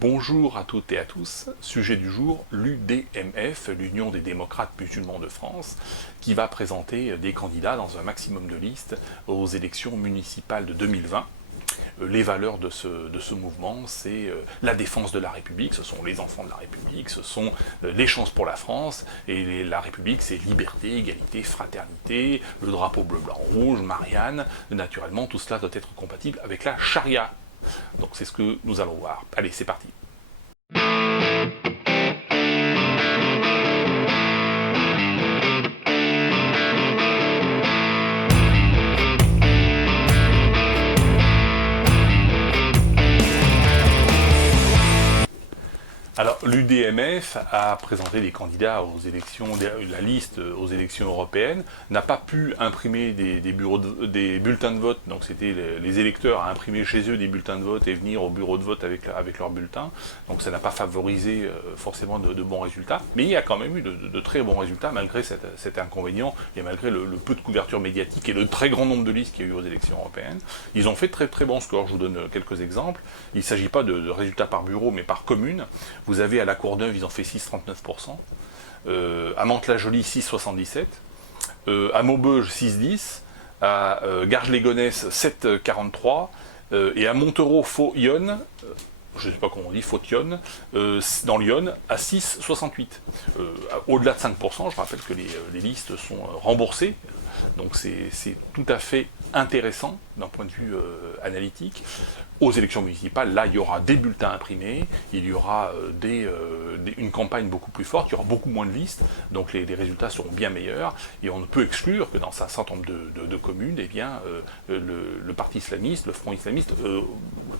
Bonjour à toutes et à tous, sujet du jour, l'UDMF, l'Union des démocrates musulmans de France, qui va présenter des candidats dans un maximum de listes aux élections municipales de 2020. Les valeurs de ce mouvement, c'est la défense de la République, ce sont les enfants de la République, ce sont les chances pour la France, et la République c'est liberté, égalité, fraternité, le drapeau bleu, blanc, rouge, Marianne, naturellement tout cela doit être compatible avec la charia. Donc c'est ce que nous allons voir. Allez, c'est parti. Alors, l'UDMF a présenté des candidats aux élections, la liste aux élections européennes, n'a pas pu imprimer des bulletins de vote, donc c'était les électeurs à imprimer chez eux des bulletins de vote et venir au bureau de vote avec leurs bulletins, donc ça n'a pas favorisé forcément de bons résultats, mais il y a quand même eu de très bons résultats malgré cet inconvénient et malgré le peu de couverture médiatique et le très grand nombre de listes qu'il y a eu aux élections européennes. Ils ont fait très très bons scores, je vous donne quelques exemples. Il ne s'agit pas de résultats par bureau mais par commune. Vous avez à la Courneuve, ils ont fait 6,39%, à Mantes-la-Jolie 6,77%, à Maubeuge 6,10%, à Garges-les-Gonesse 7,43%, et à Montereau-Faux-Yonne, je ne sais pas comment on dit, Faux-Yonne, dans l'Yonne, à 6,68%. Au-delà de 5%, je rappelle que les listes sont remboursées, donc c'est tout à fait intéressant d'un point de vue analytique. Aux élections municipales, là, il y aura des bulletins imprimés, il y aura une campagne beaucoup plus forte, il y aura beaucoup moins de listes, donc les résultats seront bien meilleurs, et on ne peut exclure que dans un certain nombre de communes, eh bien, le parti islamiste, le front islamiste,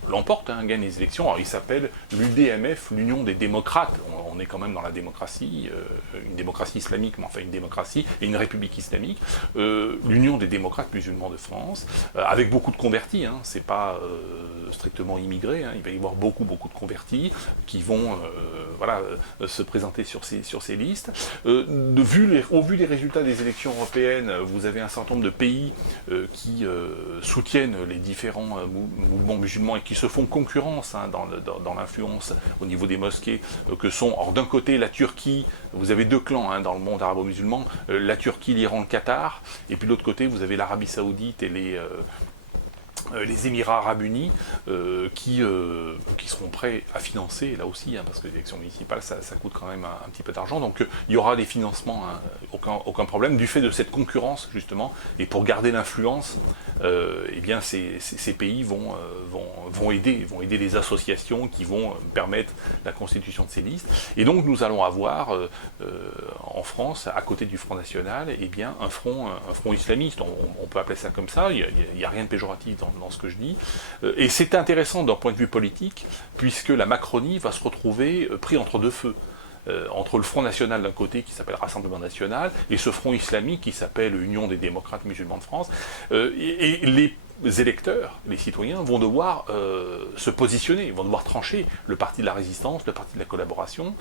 l'emporte, gagne les élections. Alors il s'appelle l'UDMF, l'Union des démocrates, on est quand même dans la démocratie, une démocratie islamique, mais enfin une démocratie, et une république islamique, l'Union des démocrates musulmans de France, avec beaucoup de convertis, c'est pas strictement immigrés, il va y avoir beaucoup de convertis qui vont se présenter sur ces listes. Au vu des résultats des élections européennes, vous avez un certain nombre de pays qui soutiennent les différents mouvements musulmans et qui se font concurrence dans l'influence au niveau des mosquées, que sont, alors d'un côté la Turquie, vous avez deux clans dans le monde arabo-musulman, la Turquie, l'Iran, le Qatar, et puis de l'autre côté vous avez l'Arabie Saoudite et les Émirats Arabes Unis qui seront prêts à financer, là aussi, parce que les élections municipales, ça coûte quand même un petit peu d'argent, donc il y aura des financements, aucun problème, du fait de cette concurrence, justement, et pour garder l'influence, eh bien ces pays vont aider les associations qui vont permettre la constitution de ces listes, et donc nous allons avoir en France, à côté du Front National, eh bien un front islamiste, on peut appeler ça comme ça, il n'y a rien de péjoratif dans ce que je dis, et c'est intéressant d'un point de vue politique, puisque la Macronie va se retrouver pris entre deux feux, entre le Front National d'un côté, qui s'appelle Rassemblement National, et ce Front islamique qui s'appelle Union des démocrates musulmans de France, et les électeurs, les citoyens, vont devoir se positionner, vont devoir trancher le parti de la résistance, le parti de la collaboration.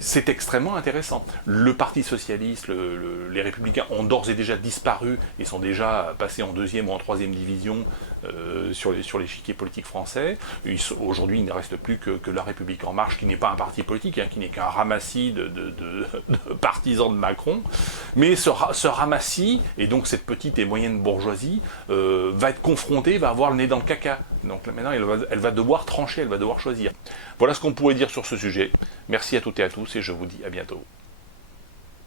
C'est extrêmement intéressant. Le Parti Socialiste, les Républicains ont d'ores et déjà disparu et sont déjà passés en deuxième ou en troisième division sur l'échiquier politique français. Aujourd'hui, il ne reste plus que La République En Marche, qui n'est pas un parti politique, qui n'est qu'un ramassis de partisans de Macron. Mais ce ramassis, et donc cette petite et moyenne bourgeoisie, va être confrontée, va avoir le nez dans le caca. Donc là, maintenant, elle va devoir trancher, elle va devoir choisir. Voilà ce qu'on pourrait dire sur ce sujet. Merci à toutes et à tous et je vous dis à bientôt.